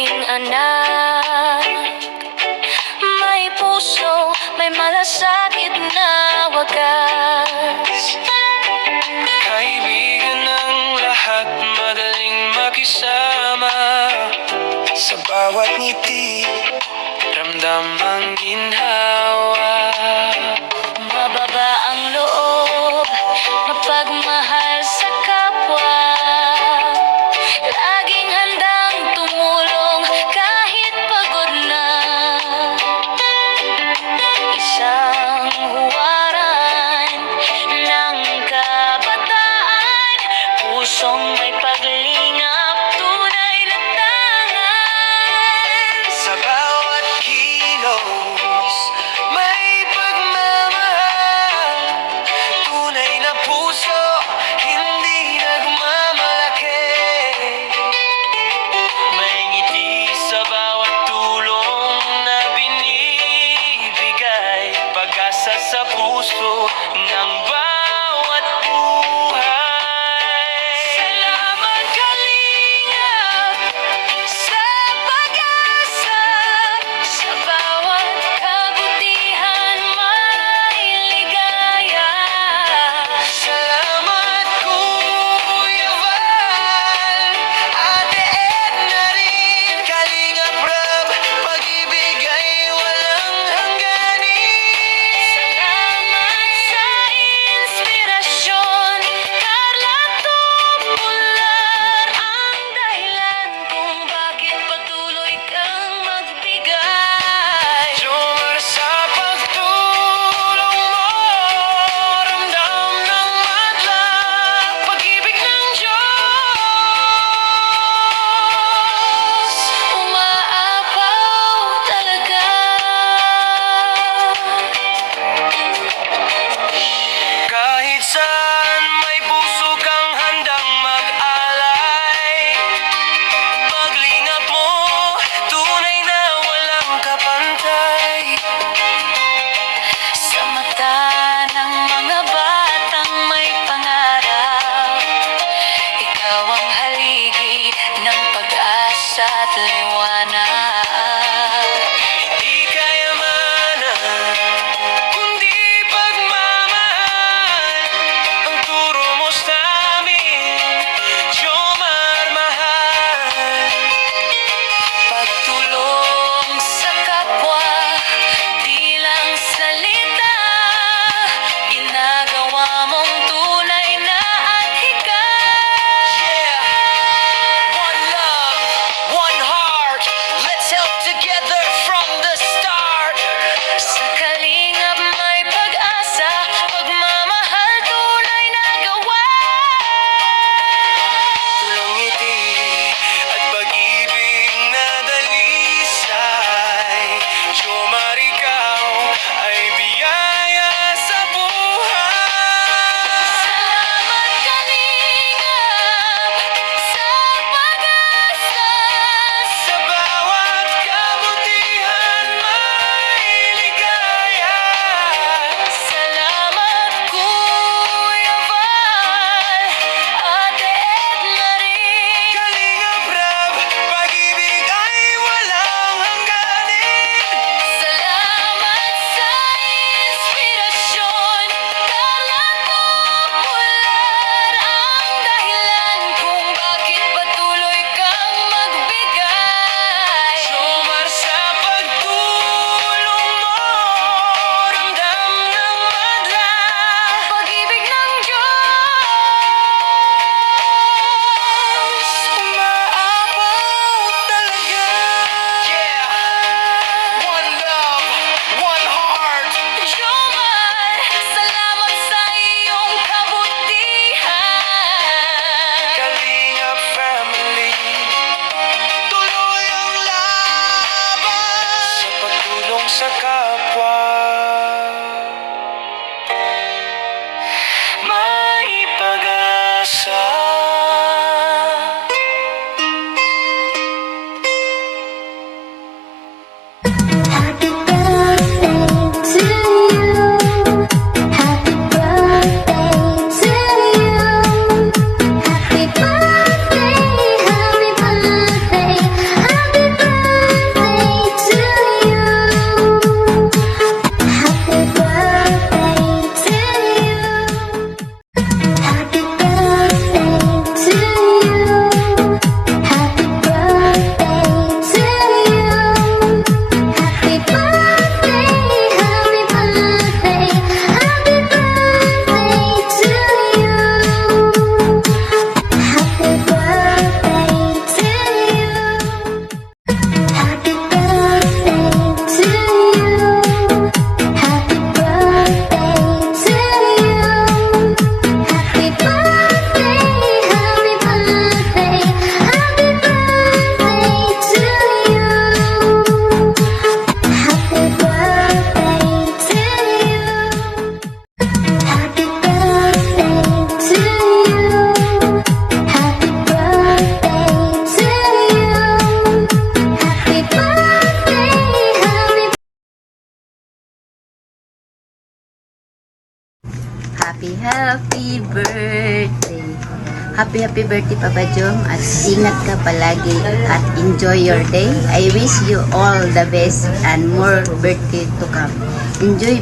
ating anak. May puso, may malasakit na wagas. Kaibigan ng lahat, madaling makisama. Sa bawat ngiti, ramdam ang ginhawa. Mababa ang loob, mapagmahal sa kapwa. Laging handang tumulong kahit pagod na. Isang huwaran ng kabataan, pusong may paglingap, tunay na tangan. Sa bawat kilos, may pagmamahal. Tunay na puso, hindi nagmamalaki. May ngiti sa bawat tulong na binibigay. Pag-asa sa puso ng bawat buhay. Salamat Kalingap Sa pag-asa, sa bawat kabutihan may ligaya. Salamat Kuya Val, Ate Edna rin, Kalingap Rab, pag-ibig ay walang hangganin. Salamat sa inspirasyon, Carla Tubular, ang dahilan kung bakit patuloy kang magbigay. Jomar, sa pagtulong mo, ramdam ng madla, pag-ibig ng Diyos. Umaapaw talaga. Kahit saan may puso kang handang mag-alay. Paglingap mo, tunay na walang kapantay. Sa mata ng mga batang may pangarap, ikaw ang haligi ng pag-asa at liwanag. Hindi kayamanan, kundi pagmamahal. Ang turo mo sa amin, Jomar mahal. Pagtulong sa kapwa, di lang salita, ginagawa mong tunay na adhika. Yeah, one love, one heart. Let's help together from the start. Sa kalingap may pag-asa, pagmamahal tunay na gawa. Tulong ngiti at pag-ibig na dalisay. Jomar, ikaw ay biyaya sa buhay. Salamat kalingap sa pag-asa. Sa bawat kabutihan may ligaya. Salamat Kuya Val, Ate Edna rin. Kalingap Rab, pag-ibig ay walang hangganin. Salamat sa inspirasyon, Carla Tubular, ang dahilan kung bakit patuloy kang magbigay. Jomar, sa pagtulong mo, ramdam ng madla. Pag-ibig ng Diyos, Umaapaw talaga. Yeah, one love, one heart. Jomar, salamat sa iyong kabutihan. Kalingap family, tuloy ang laban sa pagtulong sa kapwa. May pag-asa. Happy birthday to you. Happy birthday to you. Happy birthday, happy birthday, happy happy birthday. Happy birthday, Papa Jom. At ingat ka palagi at enjoy your day. I wish you all the best and more birthday to come. Enjoy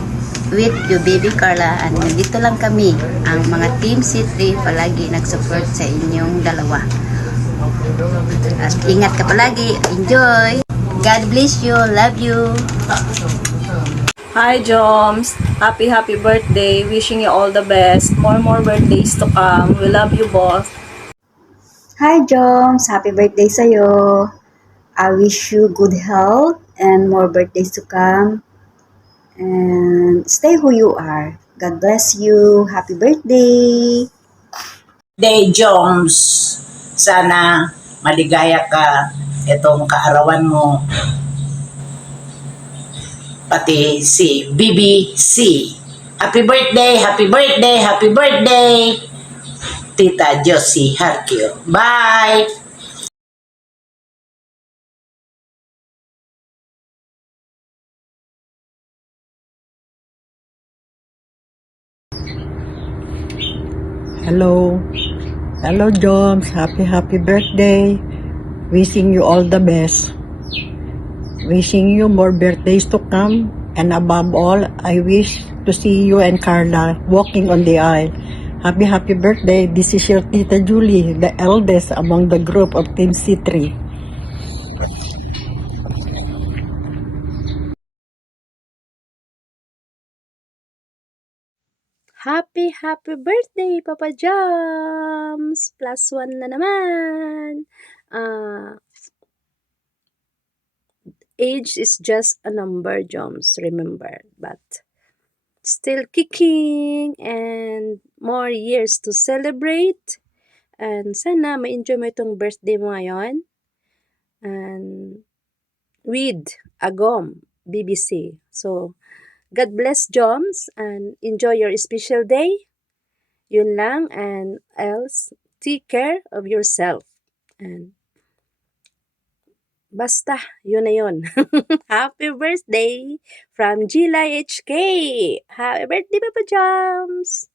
with you, baby Carla. And dito lang kami, ang mga Team C3, palagi nag-support sa inyong dalawa. At ingat ka palagi. Enjoy. God bless you. Love you. Hi, Joms. Happy birthday. Wishing you all the best. More birthdays to come. We love you both. Hi, Joms! Happy birthday sa'yo! I wish you good health and more birthdays to come. And stay who you are. God bless you. Happy birthday! Day Jones, sana maligaya ka itong kaarawan mo. Pati si BBC. Happy birthday, happy birthday, happy birthday, Tita Josie Harkio. Bye! Hello. Hello, Joms. Happy birthday. Wishing you all the best. Wishing you more birthdays to come. And above all, I wish to see you and Carla walking on the aisle. Happy birthday. This is your Tita Julie, the eldest among the group of Team C3. Happy birthday, Papa Jams! +1 na naman. Age is just a number, Joms, remember. But still kicking and more years to celebrate. And sana ma-enjoy mo itong birthday mo ngayon. And with Agom, BBC. So, God bless, Joms, and enjoy your special day. Yun lang, and else, take care of yourself. And basta, yun na yun. Happy birthday from Gila HK! Happy birthday, Papa Jams!